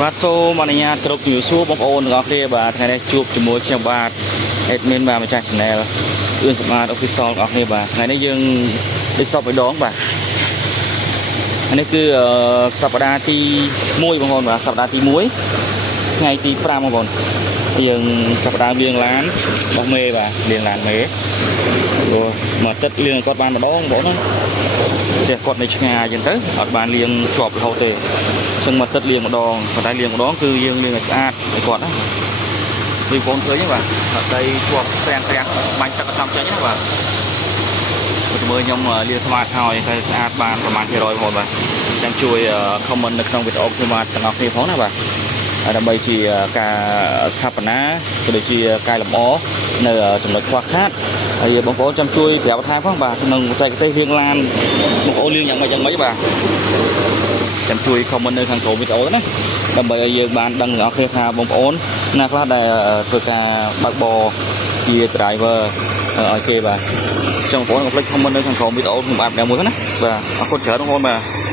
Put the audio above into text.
បាទសូមអនុញ្ញាតគ្រប់ជំរាបសួរបងប្អូនទាំងអស់គ្នាបាទថ្ងៃនេះជួបជាមួយខ្ញុំបាទ admin បាទម្ចាស់ channel អឿនសម្បត្តិ official ទាំងអស់គ្នាបាទថ្ងៃនេះយើងលេខសពឲ្យដងបាទនេះគឺសប្តាហ៍ទី1បងប្អូនបាទសប្តាហ៍ទី1ថ្ងៃទី5បងប្អូនយើងចាប់ផ្ដើមលាងឡានរបស់មេបាទលាងឡានមេព្រោះមកទឹកលាងគាត់បានម្ដងបងប្អូនផ្ទះគាត់នៅឆ្ងាយអញ្ចឹងទៅអត់បានលាងជាប់រហូតទេអញ្ចឹងមកទឹកលាងម្ដងប៉ុន្តែលាងម្ដងគឺយើងលាងឲ្យស្អាតឲ្យគាត់ណាដូចបងឃើញហ្នឹងបាទអត់ដីជាប់ស្រាំងបាញ់ទឹកអត់សំចេញណាបាទមើលខ្ញុំលាងស្មាតហើយតែស្អាតបានប្រហែល100%បងបាទចាំជួយ comment នៅក្នុងវីដេអូខ្ញុំបាទទាំងអស់គ្នាផងណាបាទដើម្បីជាការស្ថាបនាក៏ដូចជាកែលម្អនៅចំណុចខ្វះខាតហើយបងប្អូនចាំជួយប្រាប់បន្ថែមផងបាទក្នុងបច្ចេកទេសលាងឡានបងប្អូនលាងយ៉ាងម៉េចបាទចាំជួយ comment នៅខាងក្រោមវីដេអូណាដើម្បីឲ្យយើងបានដឹងទាំងអស់គ្នាថាបងប្អូនណាខ្លះដែលធ្វើការបើកបរជា driver ឲ្យគេបាទចឹងបងប្អូនកុំភ្លេច comment នៅខាងក្រោមវីដេអូខ្ញុំបាទម្ដងមួយណាបាទអរគុណច្រើនបងប្អូនបាទ